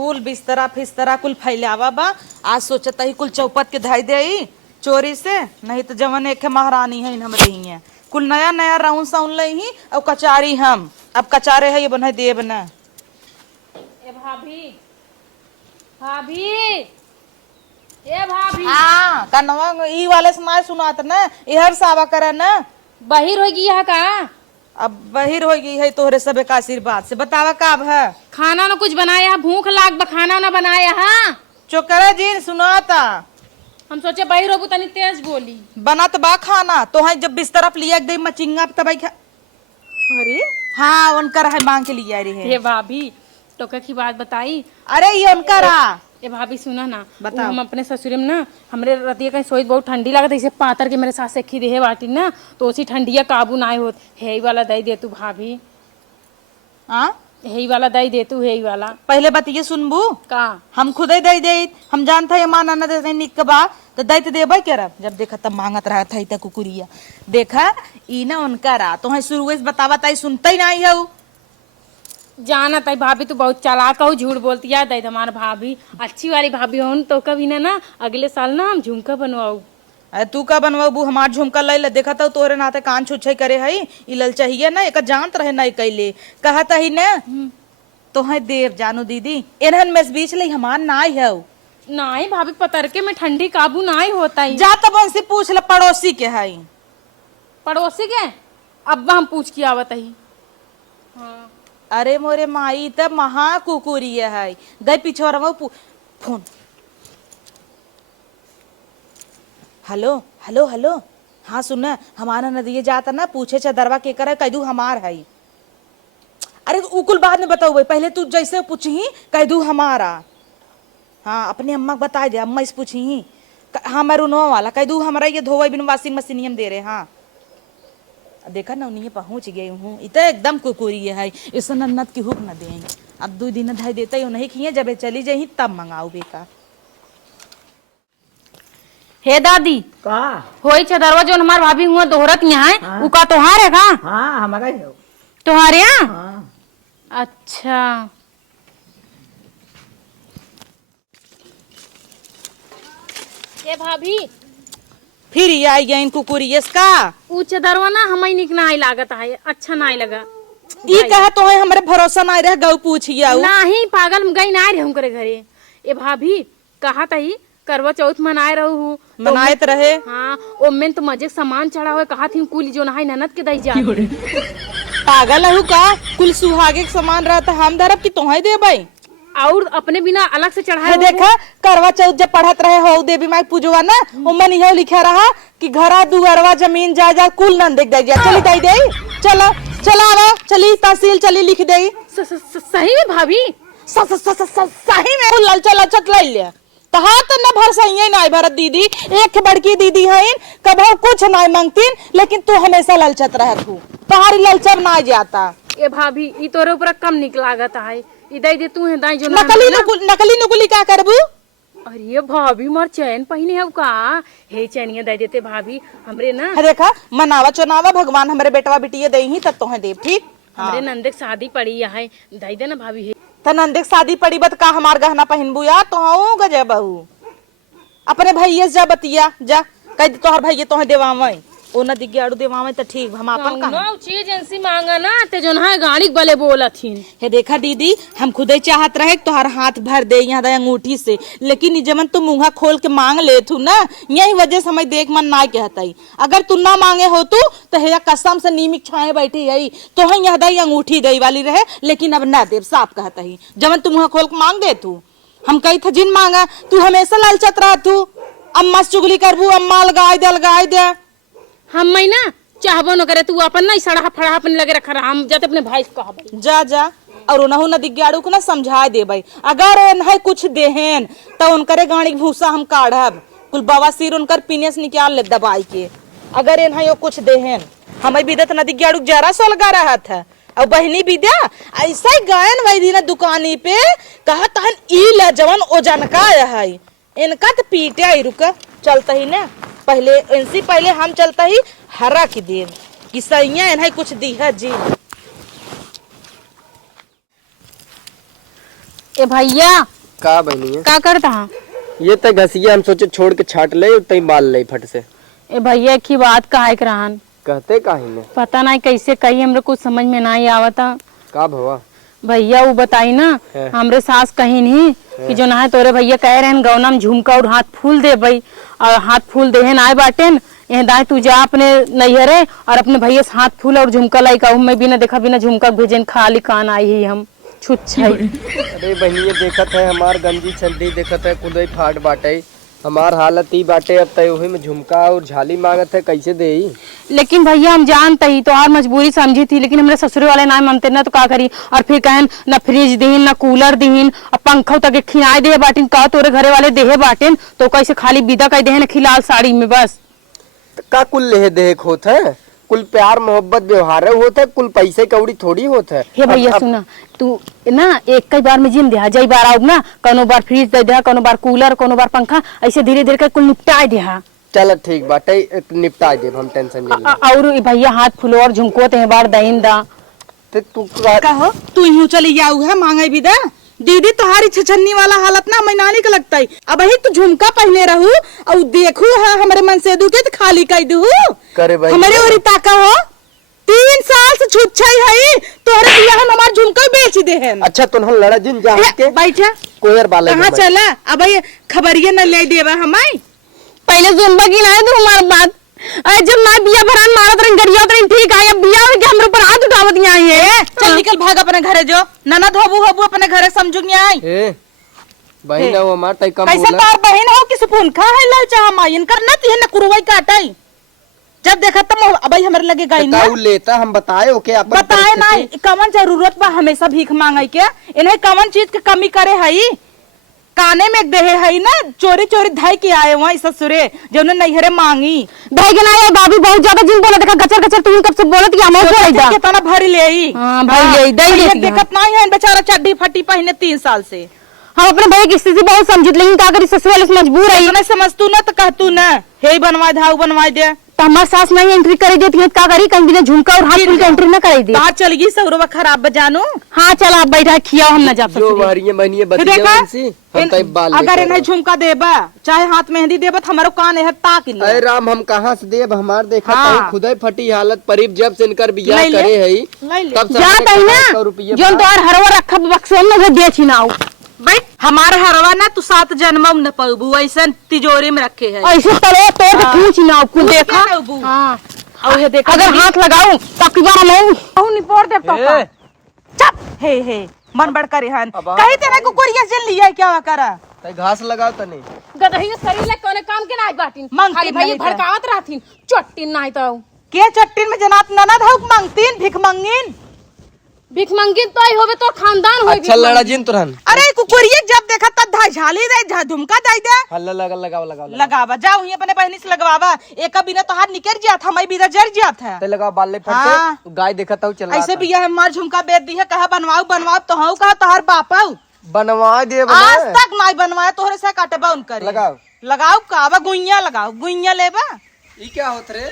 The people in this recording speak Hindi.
कुल बिस्तरा फिस्तरा कुल फैलावा बा। आज सोचता ही कुल चौपट के धाई दे चोरी से, नहीं तो जवन एक महारानी है हम रही है। कुल नया नया राउंड साउंड लही और कचारी हम अब कचारे है ये बना देव न। ए भाभी, भाभी, ए भाभी। हाँ कनवा ई वाले सुनाए सुनात न हर सावा करे न। बहिर हो गई है का? अब बहिर हो गई है तोहरे सबे का आशीर्वाद से। बतावा काब है? खाना न कुछ बनाया, भूख लाग बा, खाना न बनाया है। चोकरे जी सुनाता हम सोचे बहिर होबू तनी तेज बोली। बना तो बा खाना तो है जब बिस्तर पे लिया दे मचिंगा तब अरे हाँ उनकर है मांग के लिए रही है। हे भाभी टोका की बात बताई। अरे ये उनका रहा। ए भाभी सुना ना, बताओ। हम अपने ससुर में ना हमरे रतिया कहीं सोई बहुत ठंडी लागत ऐसे पातर के मेरे सास से खी रहे बाटी ना तो उसी ठंडिया काबू ना होत। हे वाला दई दे तू भाभी, हाँ हे वाला दई दे तू, हे वाला पहले बतिये सुनबू का हम खुद ही दे हम जानता है माना न दे निक बा तो दैत देबे करब। जब देखा तब मांगत रहा था त कुकुरिया देखा ई ना उनका रहा तो है शुरू से बतावा ताई सुनता ही नहीं है। जाना ताई भाभी तू बहुत चालाक हो, झूठ बोलती है। दई हमार भाभी अच्छी वाली भाभी हो तो कभी ना अगले साल ना हम झुमका बनवाऊ। अरे तू का बनवाबू हमार झुमका लैला देखा तो तोरे नाते कान छुछे करे है ई लल चाहिए ना एक जानत रहे नहीं कैले कहता ही न तो है देव जानू दीदी एनहन में बीच ले हमार नाई है। नहीं भाभी पतरके में ठंडी काबू ना ही होता ही। जा तब उनसे पूछ ले पड़ोसी के है। पड़ोसी के अब्बा हम पूछ के आवत ही। हाँ अरे मोरे माई तब महा कुकुरी है दे पिछोर फोन। हेलो हेलो हेलो हाँ सुन हमारा नदिए जाता ना पूछे चदरवा के करे कह दू हमार है। अरे उकुल बाद में बताऊ भाई पहले तू जैसे पूछही कह दू हमारा। हाँ अपने अम्मा को बता दे अम्मा इस पूछी हाँ मैं रुनवा वाला कह दू हमारा ये धोवा बिन वाशिंग मशीन हम दे रहे। हाँ देखा ना उन्हीं पहुंच गई हूँ इतना एकदम कुकुरी है इस नन्नत की हुक न देंगे। अब 2 दिन धाई देते ही नहीं खिए जब चली जाही तब मंगाऊ बेका। हे दादी का होई छदरवा जो हमार भाभी हुआ दोहरत यहाँ है। हाँ। उ का तोहार है का? हाँ हमारा ही हो। तोहार यहाँ? हाँ अच्छा ए भाभी फिर ये आई गई कुकुरी इसका उ छदरवा ना हमें निक ना लागत है, अच्छा ना लगा। ई कहा तो है हमरे भरोसा नहीं रह गऊ पूछिया नहीं पागल गई ना रहे करे घरे। ए भाभी कहा तही करवा चौथ मनाए रहू मनायत रहे। हाँ ओमें तो मजे सामान चढ़ा हुआ कहा थी कुल जो नहाई ननद के दई जा। पागल हूँ का कुल सुहागे के सामान रहता हम धरब की तोहे दे भाई और अपने बिना अलग से चढ़ाए देखा करवा चौथ जब पढ़त रहे हो देवी माई पूजवा ना उमन यह लिखा रहा कि घरा दुअरवा जमीन जायदाद कुल नन देख दे चली दई दे चलो चला आवा चली तहसील चली लिख दे। सही में भाभी सही में कुल ललचा लचत ले ले तहा तो न भर सही नहीं भरत दीदी एक बड़की दीदी है कभी कुछ नहीं मांगतीन लेकिन तू हमेशा ललचत रह तू तुम्हारी ललचब ना जाता। ए भाभी ई तोरे ऊपर कम निक लागत है ई दई दे तू है दाई जो नकली नुकुली क्या करबू? अरे भाभी मोर चैन पहिने है का हे चैनिया दे देते भाभी हमरे ना। देखा मनावा चुनावा भगवान हमरे बेटवा बिटिया दे ही तब तो है देव ठीक। हमरे नंदे शादी पड़ी है दई दे ना भाभी हे त नंदे शादी पड़ी बत का हमार गहना पहनबू यार तो हूँ गजे बहू अपने भैया जा बतिया जा कह दे तोहर भैया तोहे देवावे ओ न दिग्याड़ू देवावे त ठीक हम अपन का नौ चीज ऐसी मांगा ना ते जो ना गाड़ी बले बोलथिन। हे देखा दीदी हम खुद ही चाहत रहे तोहर हाथ भर दे यहाँ दे अंगूठी से लेकिन जमन तू मुंहा खोल के मांग ले थू ना यही वजह से मैं देख मन ना कहता ही अगर तू ना मांगे हो तू तो हे कसम से नीमिक छाए बैठी है तो है यहाँ दे अंगूठी दई वाली रहे लेकिन अब ना देव साफ कहता ही जमन तू मुंहा खोल के मांग दे तू हम कही था जिन मांगा तू हमेशा लालचत रह तू अम्मा से चुगली करबू अम्मा लगाए दे हम मैं ना चाहबो न करे तू अपन ना सड़ा फड़ा अपन लगे रखा हम जाते अपने भाई से कहब जा जा और उनहु न दिग्याड़ू को ना समझा देबै अगर है कुछ देहन तो उनकरे गाड़ी भूसा हम काढ़ब कुल बवासीर उनकर पीने से निकाल ले दवाई के अगर है यो कुछ देहन हमें विदत न दिग्याड़ू जरा सा लगा रहा था और बहनी विद्या ऐसा ही गायन वही ना दुकानी पे कहा तहन ई ल जवन ओ जनका है इनका तो पीटे आई रुक चलता ही ना पहले इनसे पहले हम चलता ही हरा की देर कि सैया इन्हें कुछ दी है जी। ए भैया का बनिए का करता हाँ? ये तक घसिया हम सोचे छोड़ के छाट ले तई बाल ले फट से। ए भैया की बात काहे के रहन कहते काहे ने पता नहीं कैसे कही हमरे कुछ समझ में नहीं आवता। का भवा भैया वो बताई ना है। हमरे सास कही नहीं कि जो ना है तोरे भैया कह रहे हैं गौना में झुमका और हाथ फूल दे भाई और हाथ फूल दे आए बाटे ये दाए तू जा अपने नैहरे और अपने भैया से हाथ फूल और झुमका लाई का मैं बिना देखा बिना झुमका भेजन खाली कान आई ही हम छुट अरे बहनिए देखत है हमार गंजी छंदी देखत है कुदई फाट बाटे हमार हालत ही बाटे अब तय वही में झुमका और झाली मांगत है कैसे दे। लेकिन भैया हम जानते ही तो मजबूरी समझी थी लेकिन हमारे ससुर वाले ना मानते ना तो का करी और फिर कहन ना फ्रिज दीन ना कूलर दीन और पंखा तक खिलाए दे बाटिन का तोरे घरे वाले देहे बाटिन तो कैसे खाली विदा कह दे खिलाल साड़ी में बस का कुल लेहे देहे होत है कुल प्यार मोहब्बत व्यवहार होता है कुल पैसे कौड़ी थोड़ी होता है। हे भैया सुना तू ना एक कई बार में जिम दे जाई बार आउ ना कोनो बार फ्रिज दे दे कोनो बार कूलर कोनो बार पंखा ऐसे धीरे धीरे कर कुल निपटा दे चल ठीक बाटे निपटा दे हम टेंशन नहीं और भैया हाथ फुलो और झुमको ते बार दईन दा ते तू कहो तू यूं चली जाऊ है मांगे भी दे दीदी तुम्हारी छछन्नी वाला हालत ना मैं नानी का लगता है अब ही तू झुमका पहने रहू और देखू है हमारे मन से दुखे तो खाली कह दू करे भाई हमारे और ताका हो 3 साल से छुच्छाई है तोहरे भैया हम हमार झुमका बेच दे हैं। अच्छा तुम लड़ा जिन जा के बैठा कोयर बाले कहां चला अब ये खबरिया न ले देबा हमाई पहले जुम्बा की ना तू हमार बात जब मैं बिया भरान मारत रही गरिया उतरी ठीक है अब बिया के हमरे ऊपर हाथ उठावत आई है। चल निकल भाग अपने घरे जो ननद होबू होबू अपने घरे समझू नहीं आई ए बहन हो हमार तई कम कैसे तार बहन हो कि सुपून खा है लाल चाह मायन करना तिहे न कुरवाई काटाई जब देखा तब अबई हमरे लगे गई ना लेता हम बताए ओके अपन बताए ना कवन जरूरत बा हमेशा भीख मांगे के इन्हें कवन चीज के कमी करे हई काने में देहे हई ना चोरी चोरी धाई के आए वहां ससुरे जो ने नैहरे मांगी धाई के ना ये बाबू बहुत ज्यादा जिन बोला देखा गचर गचर तू कब से बोलत कि हम बोल दा कितना भरी ले आई हां भाई ले दई दे देखत नहीं है बेचारा चड्डी फटी पहने 3 साल से हम अपने भैया की स्थिति बहुत समझत लेकिन का करी ससुर वाले से मजबूर है नहीं समझतू ना तो कहतू ना हे बनवाए धाऊ बनवाए दे तो हमार सास नहीं एंट्री करे देती है का करी कहीं बिना झुमका और हाथ फूल एंट्री ना करे दी बात चल गई सौरवा खराब बजानो। हां चल आप बैठा खियाओ हम ना जा जो मारिए बनिए बतिया उनसे हम तई बाल अगर इन्हें झुमका देबा चाहे हाथ मेहंदी देबा हमारो कान है ताक ले अरे राम हम कहां से देब हमार देखा हाँ। खुदे फटी हालत परीब जब से इनकर बियाह करे हई तब जा तई ना जोन तोर हरवा रखा बक्सों में दे छिनाऊ बैठ हमारे हरवा ना तू 7 जन्म न पबू ऐसा तिजोरी में रखे है ऐसे तले तो खींच ना कुल देखा हां और ये देखा अगर हाथ लगाऊं तब की बार मैं नहीं पोड़ दे तो चप हे मन बढ़ करे हन कहीं तेरे को कोरिया जन लिया क्या करा तई घास लगाओ तने गदही शरीर ले कोने काम के नाच बाटिन खाली भाई भड़कावत रहथिन चट्टिन नाही तो के चट्टिन में जनात ननद हक मांगतीन भिख मंगिन भिख मंगिन तो ही होवे तो खानदान होई अच्छा लड़ा जिन तुरंत अरे कुकुरिया जब देखा तब झाली दे झुमका दे दे हल्ला लगाओ लगावा जाओ ही अपने बहनी से लगवावा एक बिना तो हाथ निकल जात हमारी बिना जर जात है ते लगाओ बाल ले फट से गाय देखा तो चल ऐसे भी यह हमार झुमका बेच दी है कहा बनवाओ तो हूं कहा तोहर बापा बनवा दे आज तक माई बनवाया तोहरे से काटे बा उनकर लगाओ लगाओ कावा गुइया लगाओ गुइया लेबा ई क्या होत रे